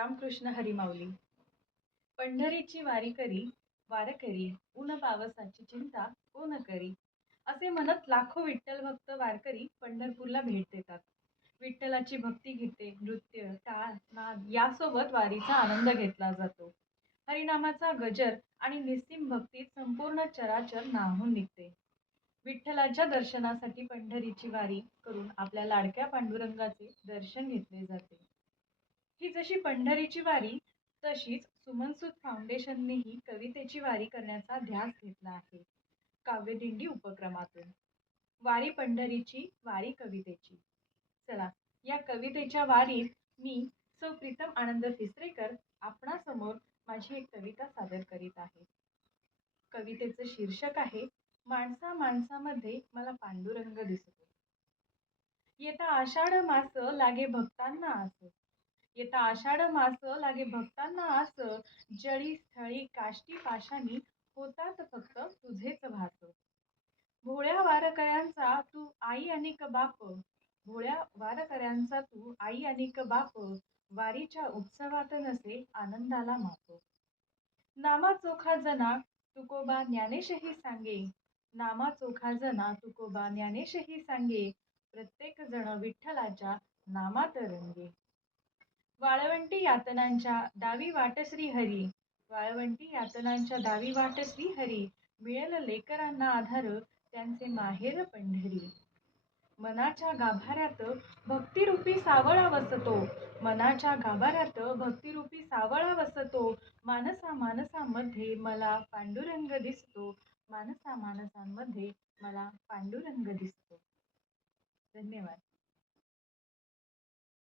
रामकृष्ण हरिमाऊली. पंढरीची वारी करी वारकरी ऊन पावसाची चिंता कोण करी? असे म्हणत लाखो विठ्ठल भक्त वारकरी पंढरपूरला भेट देतात. विठ्ठलाची भक्ती गीते नृत्य टाळ नाद यासोबत वारीचा आनंद घेतला जातो. हरिनामाचा गजर आणि निस्सीम भक्तीत संपूर्ण चराचर नाहून निघते. विठ्ठलाच्या दर्शनासाठी पंढरीची वारी करून आपल्या लाडक्या पांडुरंगाचे दर्शन घेतले जाते. ही जशी पंढरीची वारी तशीच सुमनसूत फाउंडेशननेही कवितेची वारी करण्याचा ध्यास घेतला आहे. काव्यदिंडी उपक्रमातून. वारी पंढरीची वारी कवितेची. चला या कवितेच्या वारीत मी सौ प्रीतम आनंद तिसरेकर आपणासमोर माझी एक कविता सादर करीत आहे. कवितेचं शीर्षक आहे माणसा माणसामध्ये मला पांडुरंग दिसतो. येता आषाढ मास लागे भक्तांना आस. येता आषाढ मास लागे भक्तांना आस. जळी स्थळी काष्टी पाशानी होतात फक्त तुझेच भास भोळ्या वारकऱ्यांचा तू आई आणि बाप. भोळ्या वारकऱ्यांचा तू आई अनिक बाप. वारीच्या उत्सवात नसे आनंदाला माप नामा चोखा जना तुकोबा ज्ञानेशही सांगे. नामा चोखा जना तुकोबा ज्ञानेशही सांगे. प्रत्येक जण विठ्ठलाच्या नामात रंगे. वाळवंटी यातनांच्या दावी वाट श्री हरी. वाळवंटी यातनांच्या दावी वाट श्री हरी. मिळेल लेकरांना आधार त्यांचे माहेर पंढरी. मनाच्या गाभाऱ्यात भक्तिरूपी सावळा वसतो. मनाच्या गाभाऱ्यात भक्तिरूपी सावळा वसतो. मानसा मानसामध्ये मला पांडुरंग दिसतो. मानसा मानसांमध्ये मला पांडुरंग दिसतो. धन्यवाद.